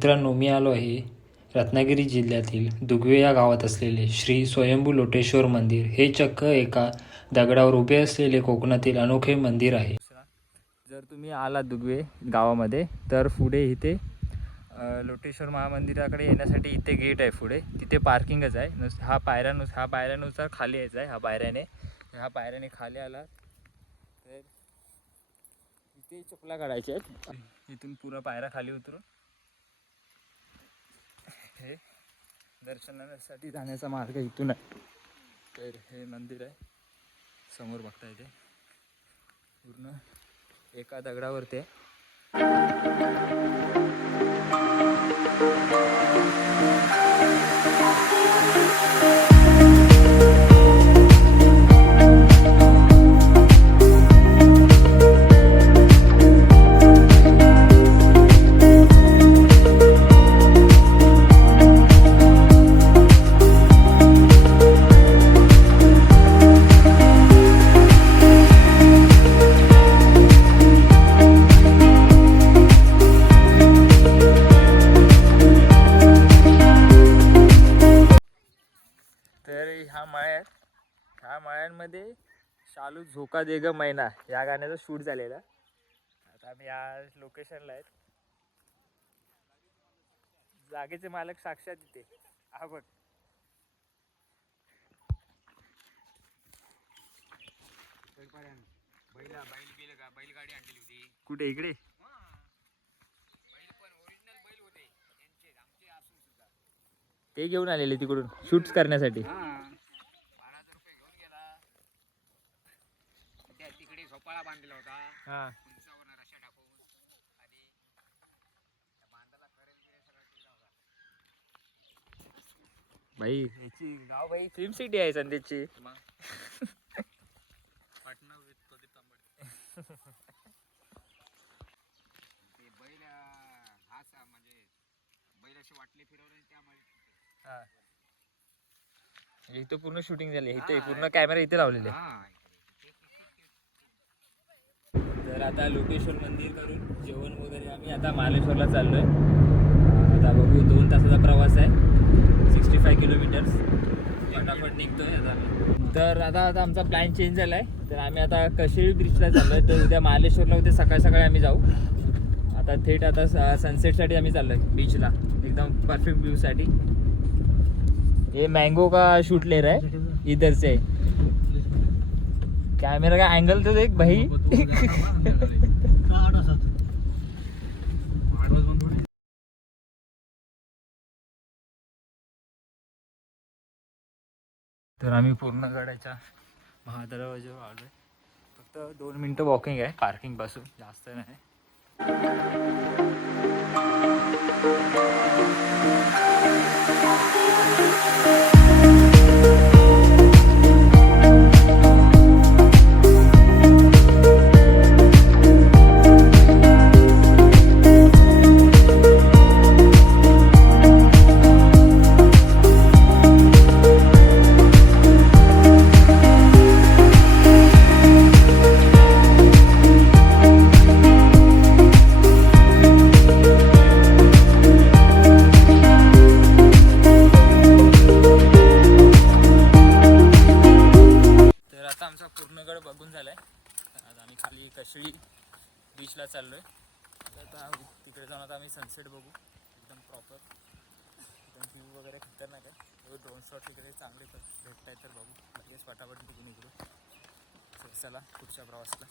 मित्रांनो, मी आलो आहे रत्नागिरी जिल्ह्यातील दुगवे या गावात असलेले श्री स्वयंभू लोटेश्वर मंदिर. हे चक्क एका दगडावर उभे असलेले कोकणातील अनोखे मंदिर आहे. जर तुम्ही आलात दुगवे गावामध्ये तर पुढे इथे लोटेश्वर महामंदिराकडे येण्यासाठी इथे गेट आहे. पुढे तिथे पार्किंगच आहे. हा पायऱ्यानुसार खाली यायचं आहे. ह्या पायऱ्याने खाली आला तर इथे चपला काढायच्या आहेत. इथून पुरा पायऱ्या खाली उतरून हे दर्शनासाठी जाण्याचा मार्ग इथून आहे. तर हे मंदिर आहे, समोर बघता येते. पूर्ण एका दगडावरती आहे. तर ह्या मळ्यांमध्ये शालू झोका दे ग मैना या गाण्याचं शूट झालेलं. आता आम्ही या लोकेशनला आहेत. जागेचे मालक साक्षात इथे. हा बघ, बैलगाडी आणलेली होती. कुठे? इकडे ते घेऊन आलेले तिकडून शूट करण्यासाठी. तिकडे झोपाळा बांधलेला होता. हा, भाई याची गाव भाई फिल्म सिटी आहे संदेशची. पाटणा विथ प्रदीप तांबडे. ते बैल घास म्हणजे बैल असे वाटले फिरवले त्यामुळे. हा, इथं पूर्ण शूटिंग झाली. इथे पूर्ण कॅमेरा इथे लावलेले. तर आता लोटेश्वर मंदिर करून जेवण वगैरे आम्ही आता मालेश्वरला चाललोय. आता बघू, 2 तासाचा प्रवास आहे, 65 किलोमीटर्स. फटाफट निघतोय आता. तर आता आमचा प्लॅन चेंज झाला आहे. तर आम्ही आता कशेळी ब्रिजला चाललोय. तर उद्या मालेश्वरला उद्या सकाळी आम्ही जाऊ. आता थेट आता सनसेटसाठी आम्ही चाललोय बीचला, एकदम परफेक्ट व्ह्यूसाठी. ये मैंगो का शूट ले रहा है इधर से. कैमरा का एंगल तो देख भाई. तर आम्ही पूर्ण गडाच्या महादरवाज्यावर आलोय. फक्त 2 मिनिटं वॉकिंग आहे पार्किंग पासून, जास्त नाही. बघून झालाय. आता आम्ही खाली कशेळी बीचला चाललोय. आता तिकडे जाऊन आता आम्ही सनसेट बघू. एकदम प्रॉपर, एकदम व्ह्यू वगैरे खतरनाक आहे. 2 शॉट तिकडे चांगले भेटत आहेत. तर बघू, लगेच फटाफट तिकडून निघू. चला पुढच्या प्रवासाला.